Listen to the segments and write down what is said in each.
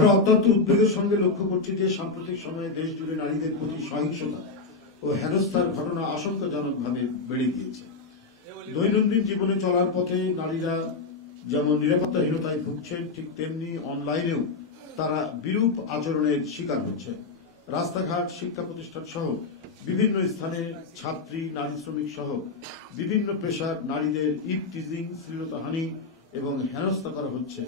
আমরা অত্যন্ত উদ্বেগের সঙ্গে লক্ষ্য করছি যে সাম্প্রতিক সময়ে দেশ জুড়ে নারীদের প্রতি সহিংসতা ও হেনস্থার ঘটনা আশঙ্কাজনকভাবে বেড়ে গিয়েছে। দৈনন্দিন জীবনে চলার পথে নারীরা যেমন নিরাপত্তাহীনতায় ভুগছেন, ঠিক তেমনি অনলাইনেও তারা বিরূপ আচরণের শিকার হচ্ছে। রাস্তাঘাট, শিক্ষা প্রতিষ্ঠান সহ বিভিন্ন স্থানে ছাত্রী, নারী শ্রমিক সহ বিভিন্ন পেশার নারীদের ইভটিজিং, শ্লীলতাহানি এবং হেনস্থা করা হচ্ছে।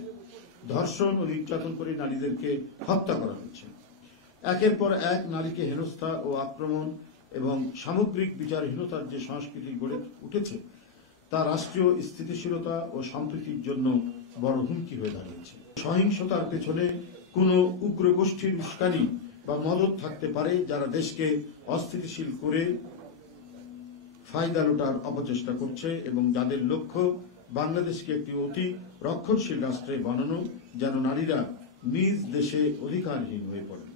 ধর্ষণ ও নির্যাতন করে নারীদেরকে হত্যা করা হচ্ছে। একের পর এক নারীকে হেনস্থা ও আক্রমণ এবং সামগ্রিক বিচারহীনতার যে সংস্কৃতি গড়ে উঠেছে তা রাষ্ট্রীয় স্থিতিশীলতা ও সম্প্রীতির জন্য বড় হুমকি হয়ে দাঁড়িয়েছে। সহিংসতার পেছনে কোনো উগ্র গোষ্ঠীর উস্কানি বা মদত থাকতে পারে, যারা দেশকে অস্থিতিশীল করে ফায়দা লুটার অপচেষ্টা করছে এবং যাদের লক্ষ্য বাংলাদেশকে একটি অতি রক্ষণশীল রাষ্ট্রে বানানো, যেন নারীরা নিজ দেশে অধিকারহীন হয়ে পড়ে।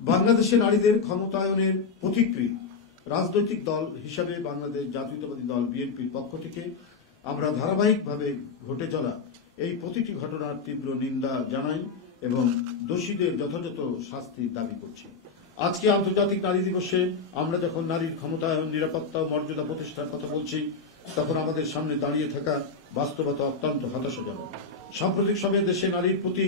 বাংলাদেশে নারীদের ক্ষমতায়নের প্রতিক্রিয়া রাজনৈতিক দল হিসাবে বাংলাদেশ জাতীয়তাবাদী দল বিএনপির পক্ষ থেকে আমরা ধারাবাহিকভাবে ঘটে চলা এই প্রতিটি ঘটনার তীব্র নিন্দা জানাই এবং দোষীদের যথাযথ শাস্তির দাবি করছি। আজকে আন্তর্জাতিক নারী দিবসে আমরা যখন নারীর ক্ষমতায়ন, নিরাপত্তা ও মর্যাদা প্রতিষ্ঠার কথা বলছি, তখন আমাদের সামনে দাঁড়িয়ে থাকা বাস্তবতা অত্যন্ত হতাশাজনক। সাম্প্রতিক সময়ে দেশে নারীর প্রতি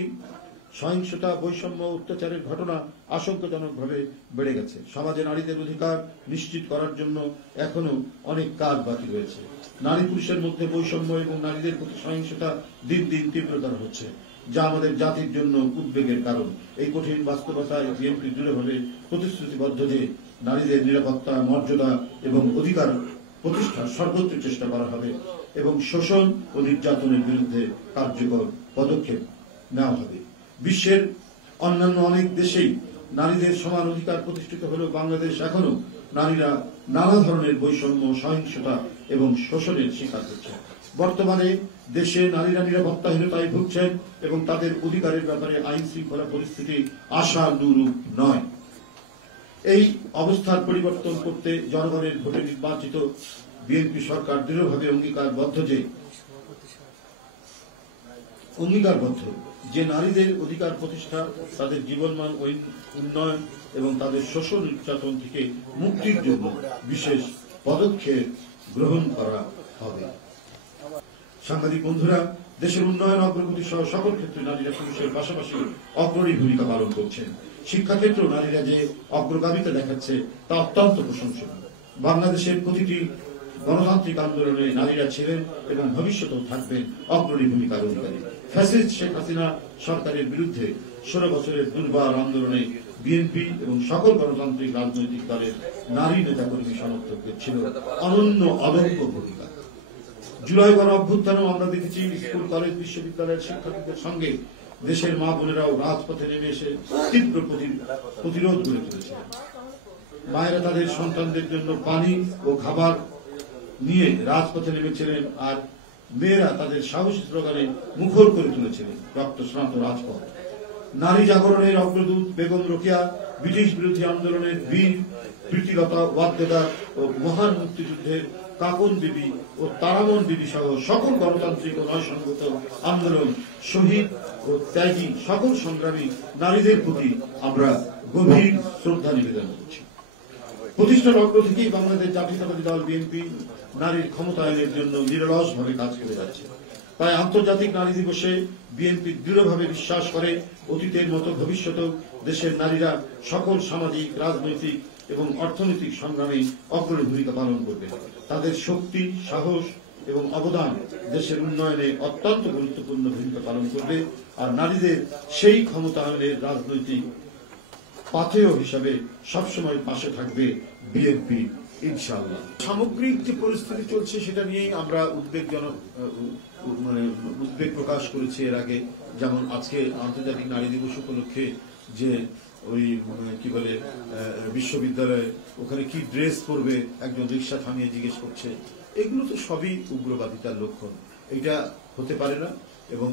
সহিংসতা, বৈষম্য, অত্যাচারের ঘটনা আশঙ্কাজনকভাবে বেড়ে গেছে। সমাজে নারীদের অধিকার নিশ্চিত করার জন্য এখনো অনেক কাজ বাকি রয়েছে। নারী পুরুষের মধ্যে বৈষম্য এবং নারীদের প্রতি সহিংসতা দিন দিন তীব্রতর হচ্ছে, যা আমাদের জাতির জন্য উদ্বেগের কারণ। এই কঠিন বাস্তবতায় বিএনপি দৃঢ়ভাবে প্রতিশ্রুতিবদ্ধ যে নারীদের নিরাপত্তা, মর্যাদা এবং অধিকার প্রতিষ্ঠার সর্বোচ্চ চেষ্টা করা হবে এবং শোষণ ও নির্যাতনের বিরুদ্ধে কার্যকর পদক্ষেপ নেওয়া হবে। বিশ্বের অন্যান্য অনেক দেশেই নারীদের সমান অধিকার প্রতিষ্ঠিত হলেও বাংলাদেশ এখনো নারীরা নানা ধরনের বৈষম্য, সহিংসতা এবং শোষণের শিকার হচ্ছে। বর্তমানে দেশে নারীরা নিরাপত্তাহীনতায় ভুগছেন এবং তাদের অধিকারের ব্যাপারে আইন শৃঙ্খলা পরিস্থিতি আশানুরূপ নয়। এই অবস্থার পরিবর্তন করতে জনগণের ভোটে নির্বাচিত বিএনপি সরকার দৃঢ়ভাবে অঙ্গীকারবদ্ধ যে নারীদের অধিকার প্রতিষ্ঠা, তাদের জীবনমান উন্নয়ন এবং তাদের শোষণ নির্যাতন থেকে মুক্তির জন্য বিশেষ পদক্ষেপ গ্রহণ করা হবে। সাংবাদিক বন্ধুরা, দেশের উন্নয়ন অগ্রগতি সহ সকল ক্ষেত্রে নারীরা পুরুষের পাশাপাশি অগ্রণী ভূমিকা পালন করছেন। শিক্ষাক্ষেত্রেও নারীরা যে অগ্রগামিতা দেখাচ্ছে তা অত্যন্ত প্রশংসনীয়। বাংলাদেশের প্রতিটি গণতান্ত্রিক আন্দোলনে নারীরা ছিলেন এবং ভবিষ্যতেও থাকবেন অগ্রণী ভূমিকার অধিকারী। ফ্যাসিস্ট শেখ হাসিনা সরকারের বিরুদ্ধে 16 বছরের দুর্বার আন্দোলনে বিএনপি এবং সকল গণতান্ত্রিক রাজনৈতিক দলের নারী নেতাকর্মী সমর্থকদের ছিল অনন্য অদম্য ভূমিকা। জুলাই গণ অভ্যুত্থানেও আমরা দেখেছি স্কুল, কলেজ, বিশ্ববিদ্যালয়ের শিক্ষার্থীদের সঙ্গে দেশের মা বোনেরাও রাজপথে নেমে এসে তীব্র প্রতিরোধ গড়ে তুলেছে। মায়েরা তাদের সন্তানদের জন্য পানি ও খাবার নিয়ে রাজপথে নেমেছিলেন, আর মেয়েরা তাদের সাহসী স্লোগানে মুখর করে তুলেছিলেন রক্তস্নাত রাজপথ। নারী জাগরণের অগ্রদূত বেগম রোকেয়া, ব্রিটিশ বিরোধী আন্দোলনের বীর প্রীতিলতা ওয়াদ্দেদার ও মহান মুক্তিযুদ্ধের কাকন বিবি ও তারামন বিবি সহ সকল গণতান্ত্রিক ও ন্যায়সঙ্গত আন্দোলন, শহীদ ও ত্যাগী সকল সংগ্রামী নারীদের প্রতি আমরা গভীর শ্রদ্ধা নিবেদন করছি। প্রতিষ্ঠার অগ্র থেকেই বাংলাদেশ জাতীয়তাবাদী দল বিএনপি নারীর ক্ষমতায়নের জন্য নিরলসভাবে কাজ করে যাচ্ছে। তাই আন্তর্জাতিক নারী দিবসে বিএনপি দৃঢ়ভাবে বিশ্বাস করে অতীতের মতো ভবিষ্যতেও দেশের নারীরা সকল সামাজিক, রাজনৈতিক এবং অর্থনৈতিক সংগ্রামে অগ্রণী ভূমিকা পালন করবে। তাদের শক্তি, সাহস এবং অবদান দেশের উন্নয়নে অত্যন্ত গুরুত্বপূর্ণ ভূমিকা পালন করবে, আর নারীদের সেই ক্ষমতায়নের রাজনৈতিক পাথেয় হিসাবে সবসময় পাশে থাকবে বিএনপি ইনশাআল্লাহ। সামগ্রিক যে পরিস্থিতি চলছে সেটা নিয়েই আমরা উদ্বেগ প্রকাশ করেছি এর আগে। যেমন আজকে আন্তর্জাতিক নারী দিবস উপলক্ষে যে ওই কি বলে বিশ্ববিদ্যালয়ে ওখানে কি ড্রেস পরবে একজন রিক্সা থামিয়ে জিজ্ঞেস করছে, এগুলো তো সবই উগ্রবাদিতার লক্ষণ। এটা হতে পারে না এবং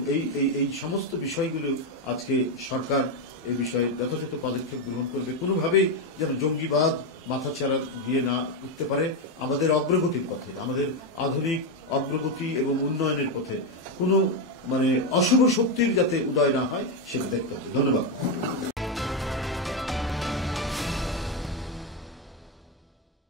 এই সমস্ত বিষয়গুলো আজকে সরকার এই বিষয়ে যথাযথ পদক্ষেপ গ্রহণ করবে। কোনোভাবেই যেন জঙ্গিবাদ মাথাচাড়া দিয়ে না উঠতে পারে। আমাদের অগ্রগতির পথে, আমাদের আধুনিক অগ্রগতি এবং উন্নয়নের পথে কোনো মানে অশুভ শক্তির যাতে উদয় না হয় সেটা দেখতে হবে। ধন্যবাদ।